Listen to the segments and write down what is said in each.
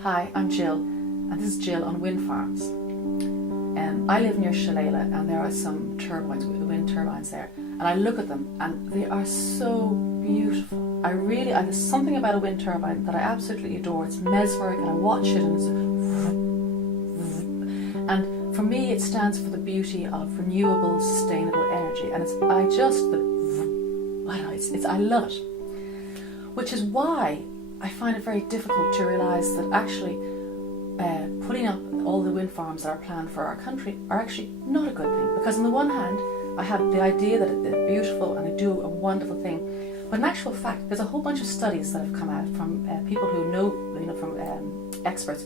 Hi, I'm Jill, and this is Jill on wind farms. I live near Shillelagh, and there are some turbines, wind turbines there, and I look at them and they are so beautiful. There's something about a wind turbine that I absolutely adore. It's mesmeric, and I watch it and and for me it stands for the beauty of renewable, sustainable energy, and I love it. Which is why I find it very difficult to realise that actually putting up all the wind farms that are planned for our country are actually not a good thing. Because on the one hand, I have the idea that they're beautiful and they do a wonderful thing, but in actual fact, there's a whole bunch of studies that have come out from people who know, from experts,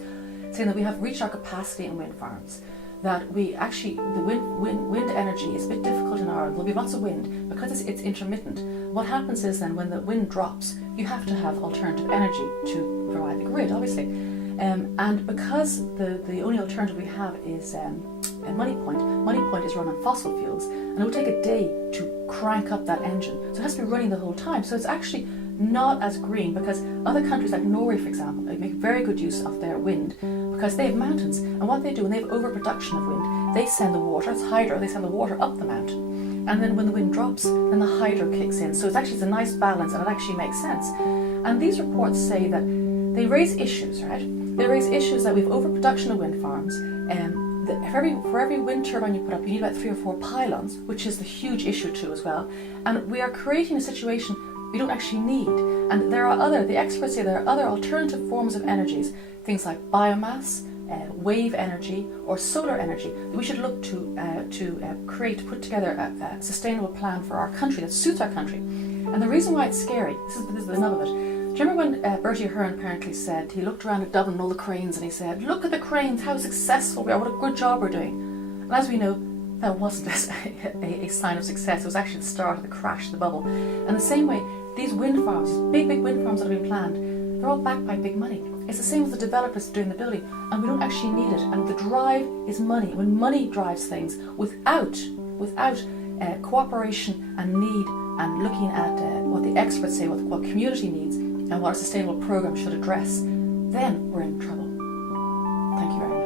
saying that we have reached our capacity in wind farms. That the wind energy is a bit difficult in Ireland. There'll be lots of wind because it's intermittent. What happens is then when the wind drops, you have to have alternative energy to provide the grid, obviously. And because the only alternative we have is Money Point is run on fossil fuels, and it will take a day to crank up that engine. So it has to be running the whole time. So it's actually not as green, because other countries like Norway, for example, they make very good use of their wind because they have mountains. And what they do when they have overproduction of wind, they send the water, it's hydro, they send the water up the mountain. And then when the wind drops, then the hydro kicks in. So it's a nice balance, and it actually makes sense. And these reports say that they raise issues, right? They raise issues that we have overproduction of wind farms. For every wind turbine you put up, you need about 3 or 4 pylons, which is the huge issue too as well. And we are creating a situation we don't actually need. And the experts say there are other alternative forms of energies, things like biomass, wave energy, or solar energy, that we should look to put together a sustainable plan for our country that suits our country. And the reason why it's scary, this is the nub of it. Do you remember when Bertie Ahern apparently said, he looked around at Dublin and all the cranes and he said, "Look at the cranes, how successful we are, what a good job we're doing." And as we know, that wasn't a sign of success. It was actually the start of the crash of the bubble. And the same way, these wind farms, big wind farms that have been planned, they're all backed by big money. It's the same with the developers doing the building, and we don't actually need it. And the drive is money. When money drives things without cooperation and need, and looking at what the experts say, what community needs, and what a sustainable program should address, then we're in trouble. Thank you very much.